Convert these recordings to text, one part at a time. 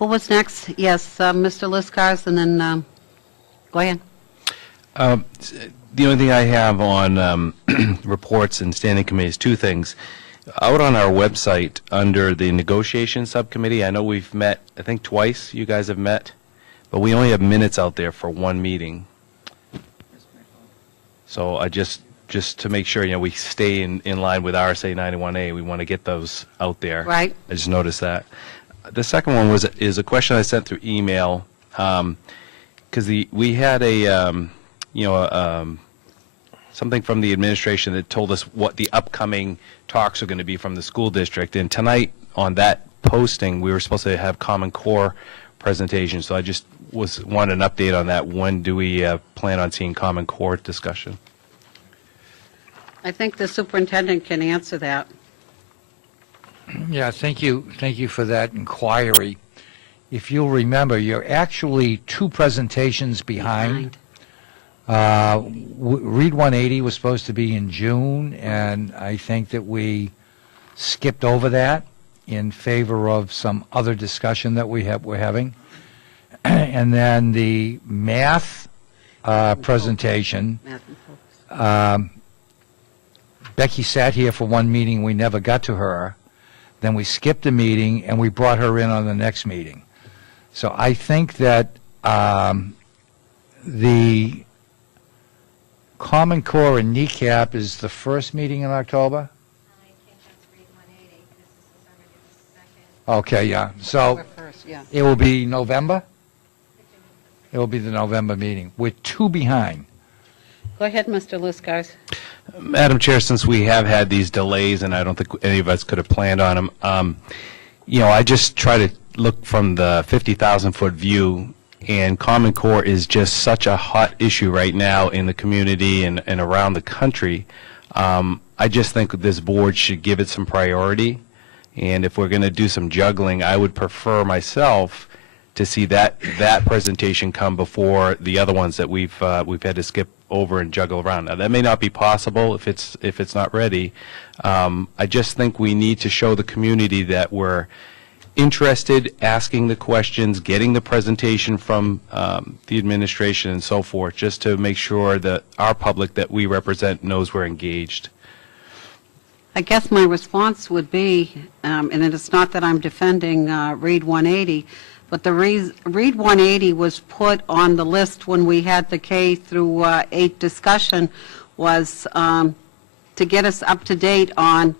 Who was next? Yes, Mr. Liskars, and then go ahead. The only thing I have on reports and standing committees, two things. Out on our website, under the negotiation subcommittee, I know we've met, I think twice you guys have met, but we only have minutes out there for one meeting. So I just to make sure, we stay in line with RSA 91A, we want to get those out there. Right. I just noticed that. The second one is a question I sent through email, because we had a, something from the administration that told us what the upcoming talks are going to be from the school district. And tonight on that posting, we were supposed to have Common Core presentation. So I just wanted an update on that. When do we plan on seeing Common Core discussion? I think the superintendent can answer that. Yeah, thank you for that inquiry. If you'll remember, you're actually two presentations behind. Read 180 was supposed to be in June, and I think that we skipped over that in favor of some other discussion that we're having. And then the math presentation, Becky sat here for one meeting, we never got to her. Then we skipped a meeting, and we brought her in on the next meeting. So I think that the Common Core and kneecap is the first meeting in October? I think that's Read 180. This is already the second. Okay, yeah. So We're first, yeah. it will be November? It will be the November meeting. We're two behind. Go ahead, Mr. Liskars. Madam Chair, since we have had these delays, and I don't think any of us could have planned on them, I just try to look from the 50,000-foot view, and Common Core is just such a hot issue right now in the community and around the country. I just think this board should give it some priority, and if we're going to do some juggling, I would prefer myself to see that presentation come before the other ones that we've had to skip over and juggle around. Now, that may not be possible if it's not ready. I just think we need to show the community that we're interested, asking the questions, getting the presentation from the administration and so forth, just to make sure that our public that we represent knows we're engaged. I guess my response would be, and it's not that I'm defending Read 180, but the Read 180 was put on the list when we had the K through 8 discussion, was to get us up to date on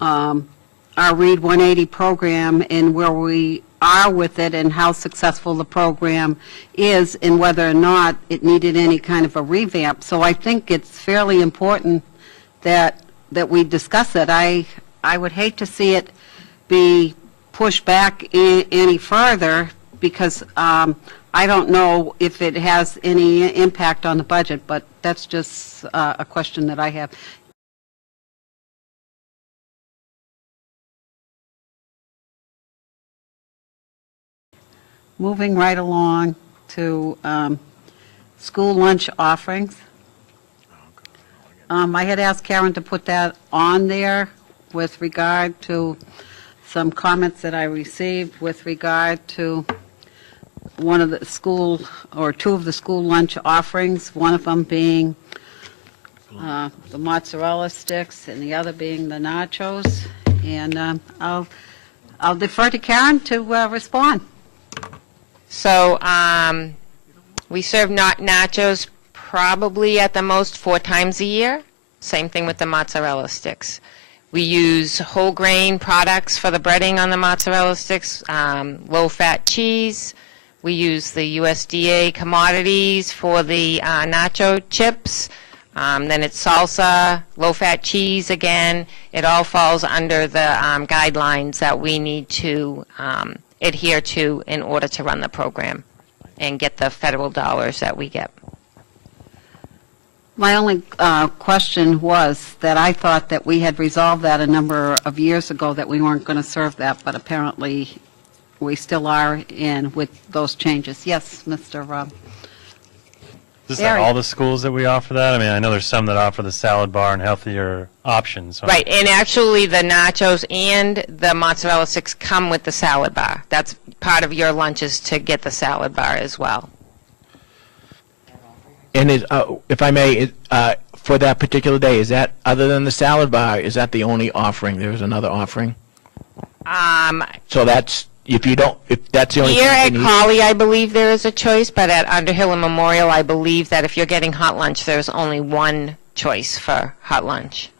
our Read 180 program and where we are with it and how successful the program is and whether or not it needed any kind of a revamp. So I think it's fairly important that we discuss it. I would hate to see it be pushed back any further, because I don't know if it has any impact on the budget, but that's just a question that I have. Moving right along to school lunch offerings. I had asked Karen to put that on there with regard to some comments that I received with regard to one of the school, or two of the school lunch offerings, one of them being the mozzarella sticks and the other being the nachos. And I'll defer to Karen to respond. So we serve nachos probably at the most 4 times a year. Same thing with the mozzarella sticks. We use whole grain products for the breading on the mozzarella sticks, low-fat cheese. We use the USDA commodities for the nacho chips. Then it's salsa, low-fat cheese again. It all falls under the guidelines that we need to adhere to in order to run the program and get the federal dollars that we get. My only question was that I thought that we had resolved that a number of years ago, that we weren't going to serve that, but apparently we still are in with those changes. Yes, Mr. Is that Eric. all the schools that we offer that? I mean, I know there's some that offer the salad bar and healthier options. Right, and actually, the nachos and the mozzarella sticks come with the salad bar. That's part of your lunches to get the salad bar as well. And if I may, for that particular day, is that, other than the salad bar, is that the only offering? There's another offering? So that's, if that's the only Here thing at you need- Collie, I believe there is a choice, but at Underhill and Memorial, I believe that if you're getting hot lunch, there's only one choice for hot lunch.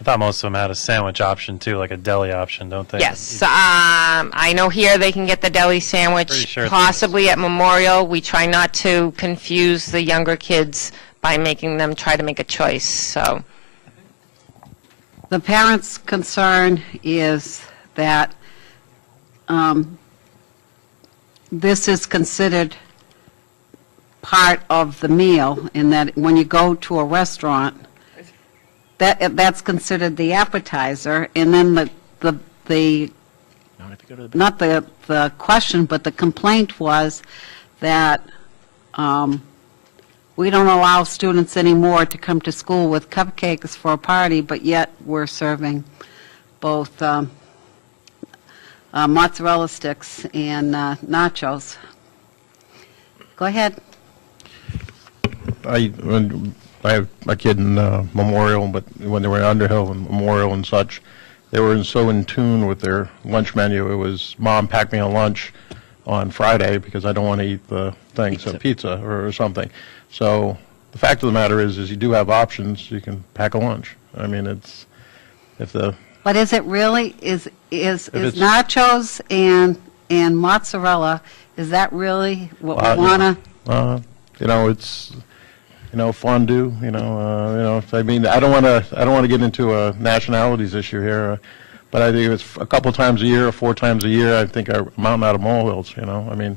I thought most of them had a sandwich option too, like a deli option, don't they? Yes, I know here they can get the deli Pretty sandwich, sure it's- possibly at Memorial. We try not to confuse the younger kids by making them try to make a choice, so. The parents' concern is that this is considered part of the meal, in that when you go to a restaurant, that's considered the appetizer, and then the not the question, but the complaint was that we don't allow students anymore to come to school with cupcakes for a party, but yet we're serving both mozzarella sticks and nachos. Go ahead. I have a kid in Memorial, but when they were in Underhill and Memorial and such, they were so in tune with their lunch menu. It was, Mom, pack me a lunch on Friday because I don't want to eat the thing, so pizza or something. So the fact of the matter is you do have options. You can pack a lunch. I mean, it's, if the, But is it really, is it's- nachos and mozzarella, is that really what we want to? it's, fondue, I mean, I don't want to get into a nationalities issue here, but I think it's a couple times a year or 4 times a year, I think are mountain out of molehills, I mean,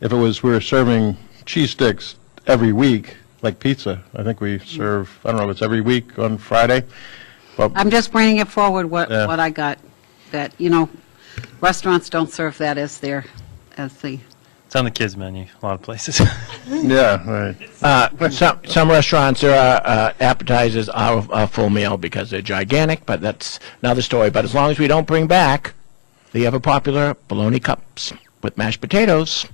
if it was, we were serving cheese sticks every week, like pizza, I think we serve, I don't know if it's every week on Friday, but I'm just bringing it forward, what Yeah. I got, that, restaurants don't serve that as the, It's on the kids' menu, a lot of places. yeah, right. Some restaurants, their appetizers are a full meal because they're gigantic, but that's another story. But as long as we don't bring back the ever popular bologna cups with mashed potatoes,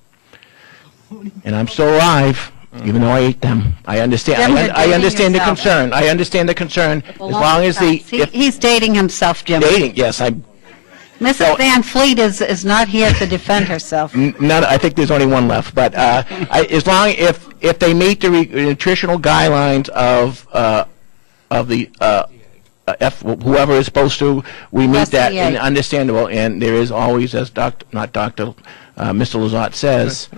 and I'm still alive, even though I ate them. I understand. Jim, you're I understand the dating yourself. concern. I understand the concern. As long as He's dating himself, Jim. dating, yes, I. Mrs. Van Fleet is not here to defend herself. None, I think there's only one left, but as long if they meet the nutritional guidelines of the whoever is supposed to, we meet that SCA. and understandable. And there is always, as Mr. Lazat says,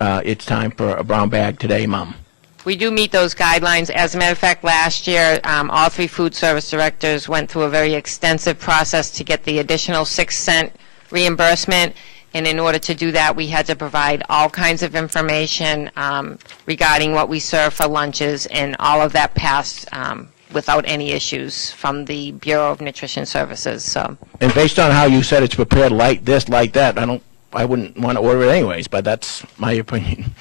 it's time for a brown bag today, Mom. We do meet those guidelines. As a matter of fact, last year, all 3 food service directors went through a very extensive process to get the additional 6-cent reimbursement. And in order to do that, we had to provide all kinds of information regarding what we serve for lunches, and all of that passed without any issues from the Bureau of Nutrition Services. So, And based on how you said it's prepared like this, like that, I wouldn't want to order it anyways. But that's my opinion.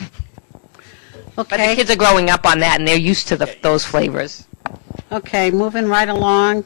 but the Okay, kids are growing up on that, and they're used to those flavors. okay, moving right along.